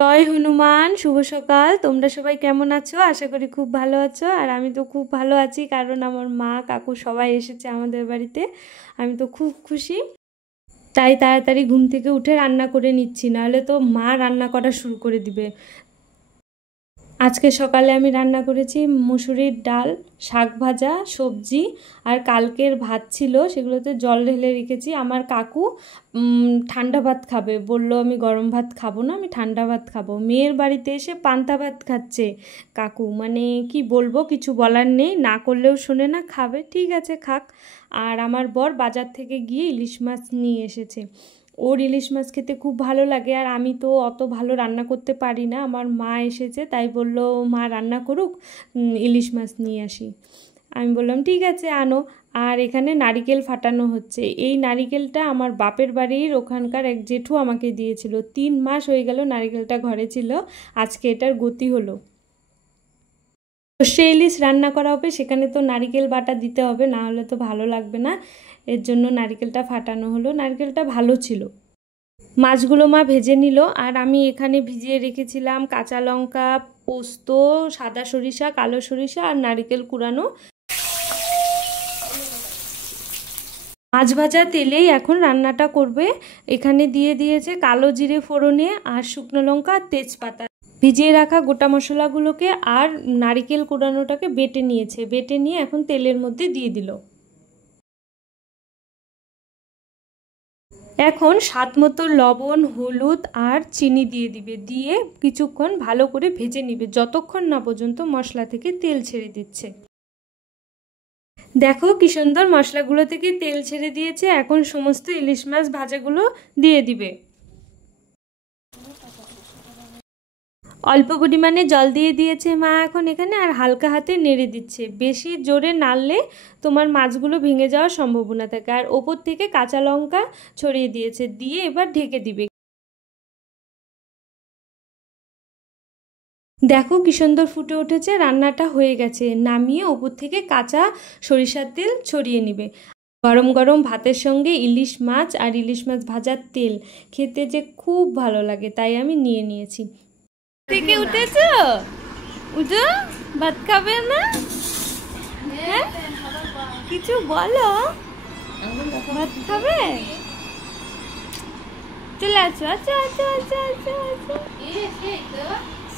জয় হনুমান। শুভ সকাল। তোমরা সবাই কেমন আছো? আশা করি খুব ভালো আছো। আর আমি তো খুব ভালো আছি, কারণ আমার মা কাকু সবাই এসেছে আমাদের বাড়িতে। আমি তো খুব খুশি। তাই তাড়াতাড়ি ঘুম থেকে উঠে রান্না করে নিচ্ছি, নাহলে তো মা রান্না করা শুরু করে দিবে। আজকে সকালে আমি রান্না করেছি মুসুরির ডাল, শাক ভাজা, সবজি আর কালকের ভাত ছিল, সেগুলোতে জল ঢেলে রেখেছি। আমার কাকু ঠান্ডা ভাত খাবে, বলল আমি গরম ভাত খাবো না, আমি ঠান্ডা ভাত খাবো। মেয়ের বাড়িতে এসে পান্তা ভাত খাচ্ছে কাকু, মানে কি বলবো, কিছু বলার নেই, না করলেও শোনে না, খাবে, ঠিক আছে খাক। আর আমার বর বাজার থেকে গিয়ে ইলিশ মাছ নিয়ে এসেছে। ওর ইলিশ মাছ খেতে খুব ভালো লাগে, আর আমি তো অত ভালো রান্না করতে পারি না। আমার মা এসেছে, তাই বলল মা রান্না করুক, ইলিশ মাছ নিয়ে আসি। আমি বললাম ঠিক আছে আনো। আর এখানে নারিকেল ফাটানো হচ্ছে। এই নারিকেলটা আমার বাপের বাড়ির ওখানকার এক জেঠু আমাকে দিয়েছিল। 3 মাস হয়ে গেল নারিকেলটা ঘরে ছিল, আজকে এটার গতি হলো। সর্ষে ইলিশ রান্না করা হবে, সেখানে তো নারিকেল বাটা দিতে হবে, না হলে তো ভালো লাগবে না। এর জন্য নারিকেলটা ফাটানো হলো। নারিকেলটা ভালো ছিল। মাছগুলো মা ভেজে নিল, আর আমি এখানে ভিজিয়ে রেখেছিলাম কাঁচা লঙ্কা, পোস্ত, সাদা সরিষা, কালো সরিষা আর নারকেল কুড়ানো। মাছ ভাজা তেলেই এখন রান্নাটা করবে। এখানে দিয়ে দিয়েছে কালো জিরে ফোড়নে আর শুকনো লঙ্কা আর তেজপাতা। ভিজিয়ে রাখা গোটা মশলাগুলোকে আর নারকেল কুড়ানোটাকে বেটে নিয়েছে, বেটে নিয়ে এখন তেলের মধ্যে দিয়ে দিল। এখন স্বাদ মতো লবণ, হলুদ আর চিনি দিয়ে দিবে, দিয়ে কিছুক্ষণ ভালো করে ভেজে নিবে, যতক্ষণ না পর্যন্ত মশলা থেকে তেল ছেড়ে দিচ্ছে। দেখো কি সুন্দর মশলাগুলো থেকে তেল ছেড়ে দিয়েছে। এখন সমস্ত ইলিশ মাছ ভাজাগুলো দিয়ে দিবে। অল্প পরিমাণে জল দিয়ে দিয়েছে মা এখন এখানে, আর হালকা হাতে নেড়ে দিচ্ছে। বেশি জোরে নাড়লে তোমার মাছগুলো ভেঙে যাওয়ার সম্ভাবনা থাকে। আর ওপর থেকে কাঁচা লঙ্কা ছড়িয়ে দিয়েছে, দিয়ে এবার ঢেকে দিবে। দেখো কি সুন্দর ফুটে উঠেছে, রান্নাটা হয়ে গেছে। নামিয়ে ওপর থেকে কাঁচা সরিষার তেল ছড়িয়ে নিবে। গরম গরম ভাতের সঙ্গে ইলিশ মাছ আর ইলিশ মাছ ভাজার তেল খেতে যে খুব ভালো লাগে, তাই আমি নিয়ে নিয়েছি। থেকে উঠেছো? উঠো, ভাত খাবে না? হ্যাঁ, কিছু বলো, ভাত খাবে? চলে আসো, আচ্ছা আচ্ছা আচ্ছা আচ্ছা আচ্ছা,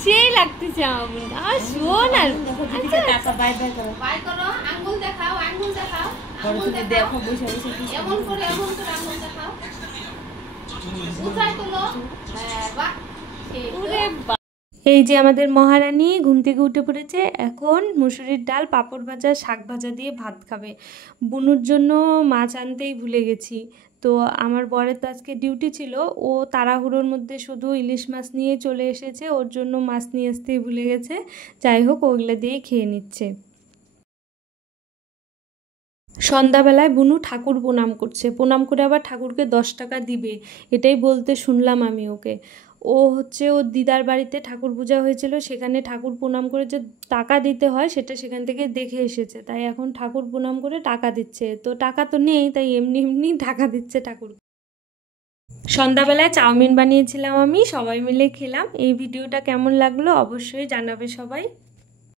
সেই লাগতেছে আমার শোন। আর এই যে আমাদের মহারানী ঘুম থেকে উঠে পড়েছে। এখন মুসুরির ডাল, পাঁপড় ভাজা, শাক ভাজা দিয়ে ভাত খাবে। বুনুর জন্য মাছ আনতেই ভুলে গেছি। তো আমার বরের তো আজকে ডিউটি ছিল, ও তাড়াহুড়োর মধ্যে শুধু ইলিশ মাছ নিয়ে চলে এসেছে, ওর জন্য মাছ নিয়ে আসতেই ভুলে গেছে। যাই হোক, ওগুলো দিয়েই খেয়ে নিচ্ছে। সন্ধ্যাবেলায় বুনু ঠাকুর প্রণাম করছে, প্রণাম করে আবার ঠাকুরকে 10 টাকা দিবে, এটাই বলতে শুনলাম আমি ওকে। ও হচ্ছে ওর দিদার বাড়িতে ঠাকুর পূজা হয়েছিল, সেখানে ঠাকুর প্রণাম করে যে টাকা দিতে হয় সেটা সেখান থেকে দেখে এসেছে, তাই এখন ঠাকুর প্রণাম করে টাকা দিচ্ছে। তো টাকা তো নেই, তাই এমনি এমনি টাকা দিচ্ছে ঠাকুর। সন্ধ্যাবেলায় চাউমিন বানিয়েছিলাম আমি, সবাই মিলে খেলাম। এই ভিডিওটা কেমন লাগলো অবশ্যই জানাবে সবাই।